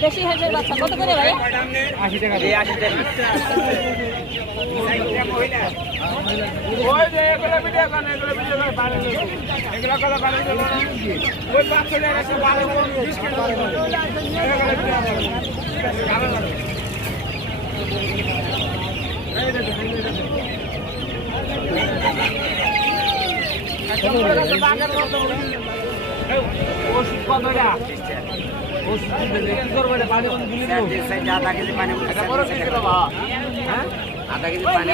দেশি হাঁসের বাচ্চা। কত করে ভাই? আশি টাকা। দিয়ে আশি টাকা। ওষুধ কত ওষুধ পানি পানি হ্যাঁ আধা কেজি পানি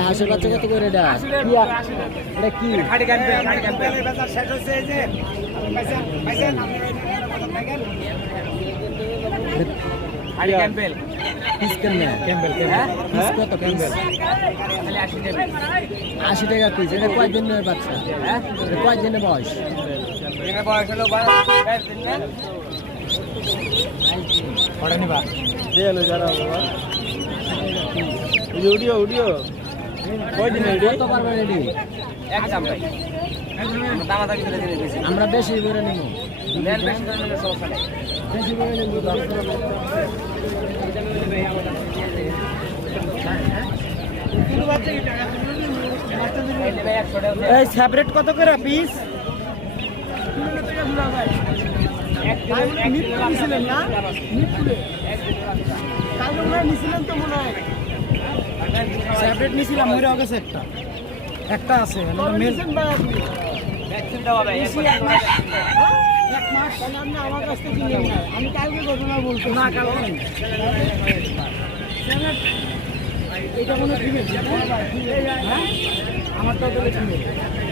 হাঁসের বাচ্চা কত করে এটা? এটা কি? শেষ যে। ক্যাম্পেল পিস কেমনে ক্যাম্পেল হ্যাঁ? পিস কত আশি টাকা পিস এটা কয় দিনের বাচ্চা? হ্যাঁ? কয় দিনের বয়স? এটা বয়স হলো নিবা যারা উডিও উডিও কয় দিন কত পারবেন এডি একদম ভাই। দামা দামি করে দিলে বেশি। আমরা বেশি করে নিব। বেশি করে সমস্যা নেই। বেশি করে এই সেপারেট কত করে পিস না সেপারেট নিছিলাম ওই গেছে একটা। একটা আছে মেল ভ্যাকসিন দেওয়া ভাই আমি কালকে ঘটনা বলছি। না কালকে এটা মনে ফিমেল হ্যাঁ? আমারটা বলে ফিমেল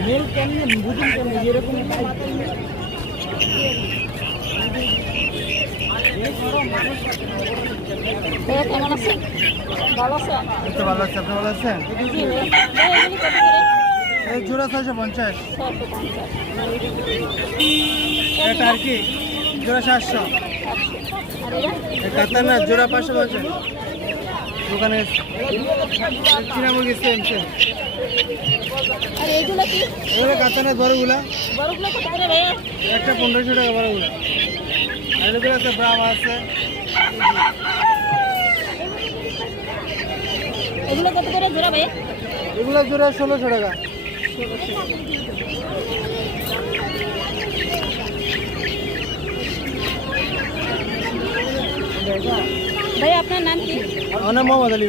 মেল কেমনে বুঝুন কেমনে এরকম ভাইয়া কেমন আছে ভালো আছে তো ভালো আছে আপনি ভালো আছেন? এই জোড়া ছয়শো পঞ্চাশ। এটা আর কি? জোড়া সাতশো। কাতার না জোড়া পাঁচশো পঞ্চাশ। দোকানে চীনা মুরগি সেম সেম আর এগুলো কি? এগুলো কাতানের বড়গুলা? বড়গুলো কত করে একটা পনেরোশো টাকা বড়গুলা। আর এগুলো আছে ব্রাম আছে। এগুলো কত করে জোড়া ভাইয়া এগুলো জোড়া ষোলোশো টাকা। ভাই আপনার নাম কি? অনেক মোহাম্মদ আলী।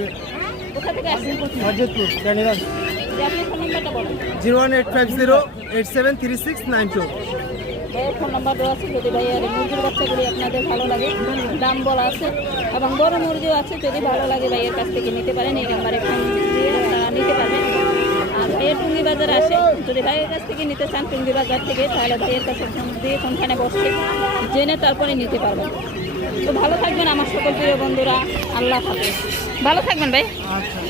কোথা থেকে আসছেন? Zero one eight five zero eight seven three six nine two. Phone number দেওয়া আছে যদি ভাইয়ের মুরগির বাচ্চাগুলি আপনাদের ভালো লাগে দাম বলা আছে এবং বড় মুরগিও আছে যদি ভালো লাগে ভাইয়ের কাছ থেকে নিতে পারেন এই নাম্বারে ফোন দিয়ে নিতে পারবেন আর ভাইয়ের টুঙ্গি বাজার আসে যদি ভাইয়ের কাছ থেকে নিতে চান টুঙ্গি বাজার থেকে, তাহলে ভাইয়ের কাছে দিয়ে কোনখানে বসে জেনে তারপরে নিতে পারবেন। তো ভালো থাকবেন আমার সকল প্রিয় বন্ধুরা। আল্লাহ হাফেজ। ভালো থাকবেন ভাই। আচ্ছা।